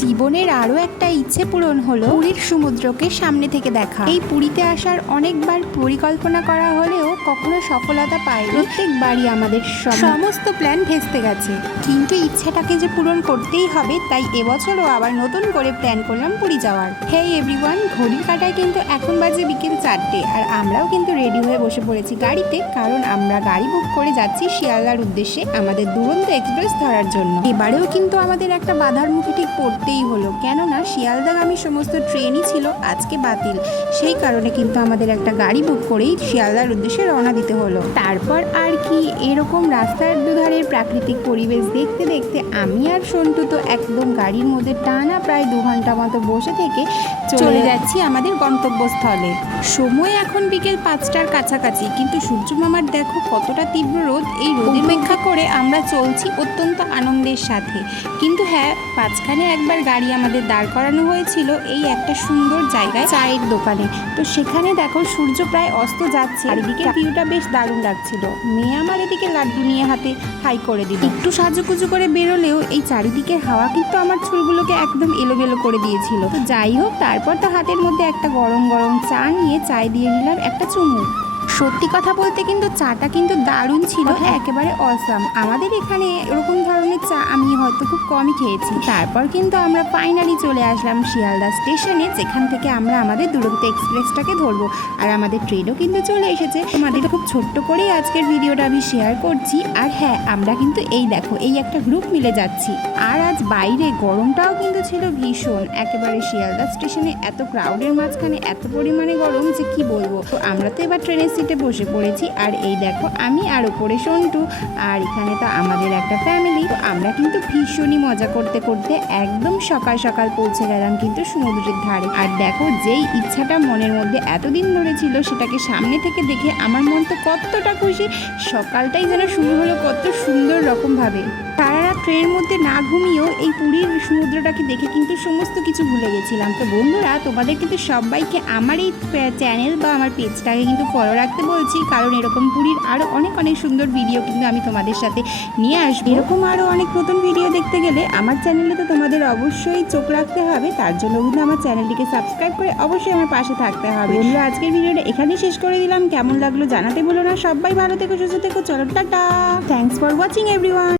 জীবনের আরও একটা ইচ্ছে পূরণ হলো পুরীর সমুদ্রকে সামনে থেকে দেখা। এই পুরীতে আসার অনেকবার পরিকল্পনা করা হলেও কখনো সফলতা পায়। প্রত্যেকবারই আমাদের সমস্ত প্ল্যান ভেস্তে গেছে, কিন্তু ইচ্ছাটাকে যে পূরণ করতেই হবে, তাই এবছরও আবার নতুন করে প্ল্যান করলাম পুরী যাওয়ার। হেই এভরিওয়ান, ঘড়ির কাঁটায় কিন্তু এখন বাজে বিকেল 4টে, আর আমরাও কিন্তু রেডি হয়ে বসে পড়েছি গাড়িতে, কারণ আমরা গাড়ি বুক করে যাচ্ছি শিয়ালদার উদ্দেশ্যে আমাদের দুরন্ত এক্সপ্রেস ধরার জন্য। এবারেও কিন্তু আমাদের একটা বাধার মুখে ঠিক পড়তেই হলো, কেননা শিয়ালদাগামী সমস্ত ট্রেনই ছিল আজকে বাতিল। সেই কারণে কিন্তু আমাদের একটা গাড়ি বুক করেই শিয়ালদার উদ্দেশ্যে রওনা দিতে হলো। তারপর আর কি, এরকম রাস্তার দুধারের প্রাকৃতিক পরিবেশ দেখতে দেখতে আমি আর সন্টু তো একদম গাড়ির মধ্যে টানা প্রায় 2 ঘন্টা মতো বসে থেকে চলে যাচ্ছি আমাদের গন্তব্যস্থলে। সময় এখন বিকেল 5টার কাছাকাছি, কিন্তু সূর্য মামার দেখো কতটা তীব্র রোদ। এই রোদে অপেক্ষা করে আমরা চলছি অত্যন্ত আনন্দের সাথে। কিন্তু হ্যাঁ, মাঝখানে একবার গাড়ি আমাদের দাঁড় করানো হয়েছিল এই একটা সুন্দর জায়গায়, চায়ের দোকানে। তো সেখানে দেখো সূর্য প্রায় অস্ত যাচ্ছে, আর এদিকে ভিউটা বেশ দারুণ লাগছিল। মেয়ে আমার এদিকে লাড্ডু নিয়ে হাতে হাই করে দিল। একটু সাজুকুজু করে বেরোলেও এই চারিদিকের হাওয়া কিন্তু আমার চুলগুলোকে একদম এলোমেলো করে দিয়েছিল। তো যাই হোক, তারপর তো হাতের মধ্যে একটা গরম গরম চা নিয়ে চায় দিয়ে নিলাম একটা চুমুক। সত্যি কথা বলতে কিন্তু চাটা কিন্তু দারুণ ছিল, একেবারে অসাম। আমাদের এখানে এরকম ধরনের চা আমি হয়তো খুব কমই খেয়েছি। তারপর কিন্তু আমরা ফাইনালি চলে আসলাম শিয়ালদা স্টেশনে, যেখান থেকে আমরা আমাদের দুরন্ত এক্সপ্রেসটাকে ধরবো। আর আমাদের ট্রেনও কিন্তু চলে এসেছে। আমাদের খুব ছোট্ট করেই আজকের ভিডিওটা আমি শেয়ার করছি। আর হ্যাঁ, আমরা কিন্তু এই দেখো এই একটা গ্রুপ মিলে যাচ্ছি। আর আজ বাইরে গরমটাও কিন্তু ছিল ভীষণ, একেবারে শিয়ালদা স্টেশনে এত ক্রাউডের মাঝখানে এত পরিমাণে গরম যে কি বলবো। তো আমরা তো এবার ট্রেনের সিটে বসে পড়েছি, আর এই দেখো আমি আর ওপরে সন্টু, আর এখানে তো আমাদের একটা ফ্যামিলি। তো আমরা কিন্তু ভীষণই মজা করতে করতে একদম সকাল সকাল পৌঁছে গেলাম কিন্তু সমুদ্রের ধারে। আর দেখো, যেই ইচ্ছাটা মনের মধ্যে এতদিন ধরে ছিল সেটাকে সামনে থেকে দেখে আমার মন তো কতটা খুশি। সকালটাই যেন শুরু হলো কত সুন্দর রকমভাবে। সারা রাত ট্রেনের মধ্যে না ঘুমিয়েও এই পুরীর সমুদ্রটাকে দেখে কিন্তু সমস্ত কিছু ভুলে গেছিলাম। তো বন্ধুরা, তোমাদের কিন্তু সবাইকে আমার এই চ্যানেল বা আমার পেজটাকে কিন্তু ফলো রাখতে বলছি, কারণ এরকম পুরীর আরও অনেক অনেক সুন্দর ভিডিও কিন্তু আমি তোমাদের সাথে নিয়ে আসবো। এরকম আরও অনেক নতুন ভিডিও দেখতে গেলে আমার চ্যানেলে তো তোমাদের অবশ্যই চোখ রাখতে হবে। তার জন্য কিন্তু আমার চ্যানেলটিকে সাবস্ক্রাইব করে অবশ্যই আমার পাশে থাকতে হবে। বন্ধুরা, আজকের ভিডিওটা এখানেই শেষ করে দিলাম। কেমন লাগলো জানাতে বলো না। সবাই ভালো থেকো, সুস্থ থেকো। চলো tata, thanks for watching everyone.